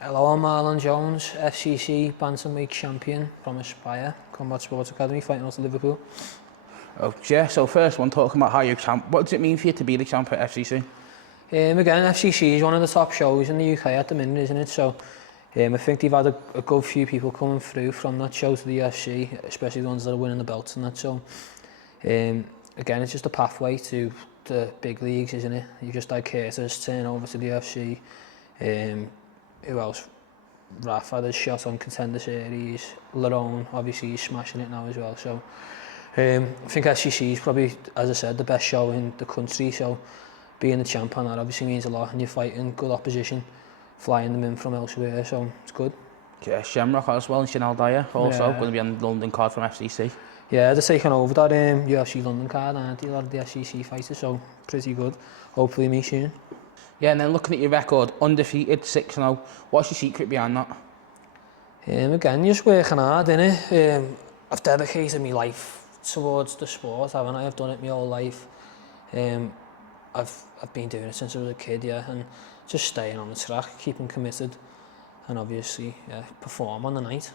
Hello, I'm Marlon Jones, FCC bantamweight champion from Aspire Combat Sports Academy, fighting out of Liverpool. Oh, yeah, so first one, talking about how you're champ. What does it mean for you to be the champ at FCC? Again, FCC is one of the top shows in the UK at the minute, isn't it? So I think they've had a good few people coming through from that show to the UFC, especially the ones that are winning the belts and that. So again, it's just a pathway to the big leagues, isn't it? You just like Curtis turn over to the UFC. Who else? Raf had a shot on Contender Series. Lerone, obviously, he's smashing it now as well. So I think SCC is probably, as I said, the best show in the country. So being the champ on that obviously means a lot, and you're fighting good opposition, flying them in from elsewhere. So it's good. Yeah, Shamrock as well, and Chanel Dyer also going to be on the London card from FCC. Yeah, they're taking over that UFC London card, aren't they? A lot of the SCC fighters, so pretty good. Hopefully me soon. Yeah, and then looking at your record, undefeated, 6-0. What's your secret behind that? Again, just working hard, innit? I've dedicated my life towards the sport, haven't I? I've done it my whole life. I've been doing it since I was a kid, yeah, and just staying on the track, keeping committed, and obviously, yeah, perform on the night.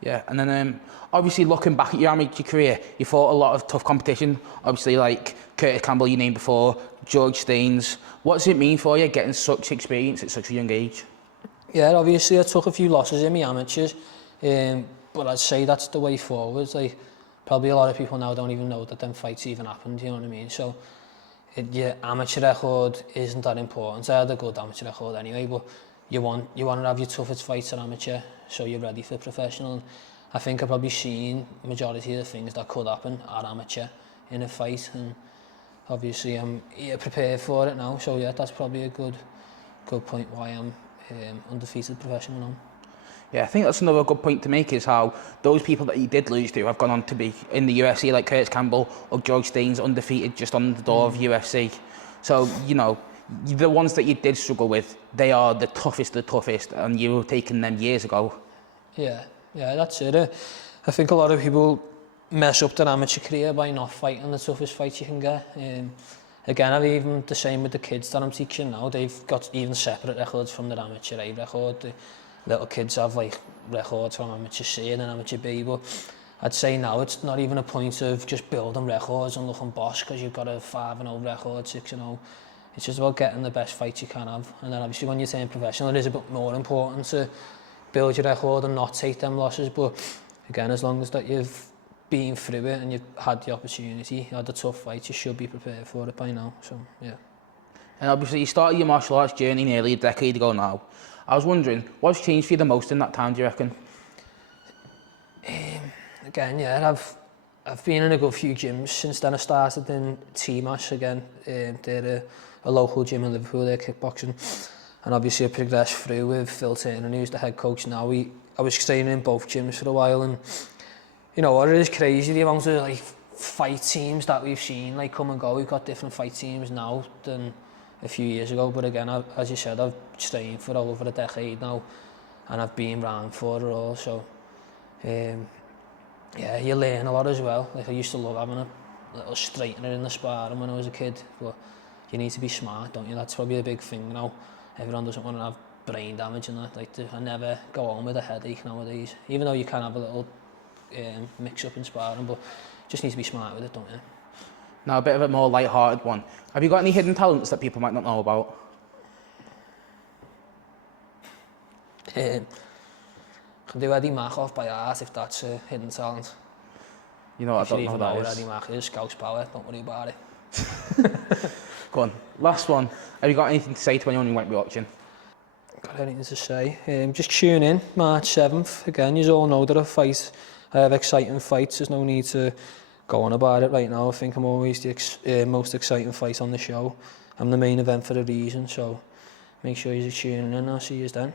Yeah, and then obviously looking back at your amateur career, you fought a lot of tough competition. Obviously, like Curtis Campbell, you named before, George Staines. What does it mean for you getting such experience at such a young age? Yeah, obviously I took a few losses in my amateurs, but I'd say that's the way forward. Like, probably a lot of people now don't even know that them fights even happened, you know what I mean? So your amateur record isn't that important. I had a good amateur record anyway, but you want to have your toughest fights at amateur, so you're ready for professional. And I think I've probably seen majority of the things that could happen at amateur in a fight, and obviously I'm prepared for it now. So yeah, that's probably a good point why I'm undefeated professional now. Yeah, I think that's another good point to make, is how those people that you did lose to have gone on to be in the UFC, like Curtis Campbell or George Staines, undefeated just on the door of UFC. So, you know, the ones that you did struggle with, they are the toughest, and you were taking them years ago. Yeah, that's it. I think a lot of people mess up their amateur career by not fighting the toughest fights you can get. Again, I've even the same with the kids that I'm teaching now. They've got even separate records from their amateur A record. The little kids have like records from amateur C and then amateur B, but I'd say now it's not even a point of just building records and looking boss because you've got a 5-0 record, 6-0. It's just about getting the best fights you can have. And then obviously when you turn professional, it is a bit more important to build your record and not take them losses. But again, as long as that you've been through it and you've had the opportunity, you had the tough fights, you should be prepared for it by now. So yeah. And obviously you started your martial arts journey nearly a decade ago now. I was wondering, what's changed for you the most in that time, do you reckon? Again, yeah, I've been in a good few gyms since then. I started in T-Mash again. They're a local gym in Liverpool, they're kickboxing. And obviously I progressed through with Phil Turner, who's the head coach now. I was training in both gyms for a while, and you know what, it is crazy the amount of like fight teams that we've seen like come and go. We've got different fight teams now than a few years ago, but again, as you said, I've trained for over a decade now, and I've been around for it all. So yeah, you learn a lot as well. Like I used to love having a little straightener in the sparring when I was a kid, but you need to be smart, don't you? That's probably a big thing now. Everyone doesn't want to have brain damage and that. Like I never go home with a headache nowadays, even though you can have a little mix up in sparring, but just need to be smart with it, don't you? Now a bit of a more light-hearted one. Have you got any hidden talents that people might not know about? Can do Eddie Mack off by heart if that's a hidden talent. You know, I don't If you know even know what what that is. Eddie Mack is, Scouse Power, don't worry about it. Go on, last one. Have you got anything to say to anyone who might be watching? Got anything to say? Just tune in, March 7th. Again, you all know that I have exciting fights. There's no need to go on about it right now. I think I'm always the most exciting fight on the show. I'm the main event for a reason, so make sure you're tuning in. I'll see you then.